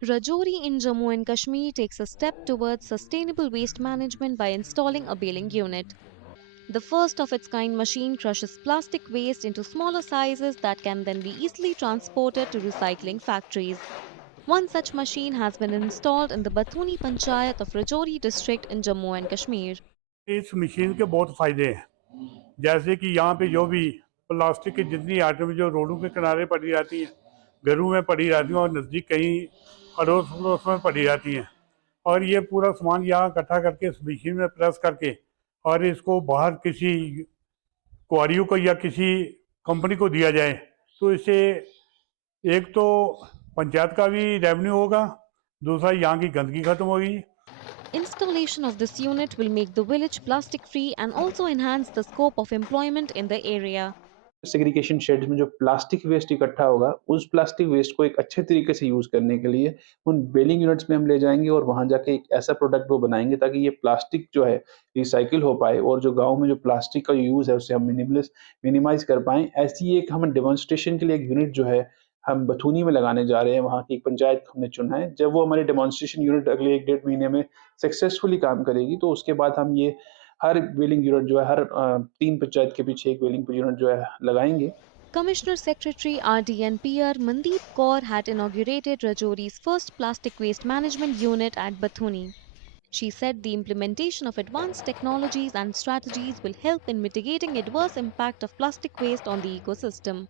Rajouri in Jammu and Kashmir takes a step towards sustainable waste management by installing a baling unit. The first of its kind machine crushes plastic waste into smaller sizes that can then be easily transported to recycling factories. One such machine has been installed in the Bathuni panchayat of Rajouri district in Jammu and Kashmir. इस machine के बहुत फ़ायदे हैं, जैसे कि यहाँ पे जो भी प्लास्टिक की जितनी आइटम जो रोडों के किनारे पड़ी रहती हैं, घरों में पड़ी रहती हैं और नज़दीक कहीं अड़ोस पड़ोस में पड़ी रहती हैं, और ये पूरा सामान यहाँ इकट्ठा करके इस मशीन में प्रेस करके और इसको बाहर किसी क्वारियों को या किसी कंपनी को दिया जाए, तो इससे एक तो पंचायत का भी रेवेन्यू होगा, दूसरा यहाँ की गंदगी खत्म होगी। Installation of this unit will make the village plastic free and also enhance the scope of employment in the area. Segregation shades में जो प्लास्टिक वेस्ट इकट्ठा होगा, उस प्लास्टिक वेस्ट को एक अच्छे तरीके से यूज़ करने के लिए उन बेलिंग यूनिट्स में हम ले जाएँगे और वहाँ जाके एक ऐसा प्रोडक्ट वो बनाएँगे ताकि ये प्लास्टिक जो है रिसाइकिल हो पाए और जो गाँव में जो प्लास्टिक का यूज़ है उसे हम मिनिमाइज़ कर पाएँ। ऐसी एक हम डेमोंस्ट्रेशन के लिए एक यूनिट जो है हम बथूनी में लगाने जा रहे हैं, वहाँ की एक पंचायत को हमने चुना है। जब वो हमारी डेमोंस्ट्रेशन यूनिट अगले 1 डेढ़ महीने में सक्सेसफुली काम करेगी, तो उसके बाद हम ये हर वेलिंग यूनिट जो है हर 3 पंचायत के पीछे एक वेलिंग यूनिट जो है लगाएँगे। Commissioner Secretary RDNPR Mandeep Kaur had inaugurated Rajouri's first plastic waste management unit at Bathuni. She said the implementation of advanced technologies and strategies will help in mitigating adverse impact of plastic waste on the ecosystem.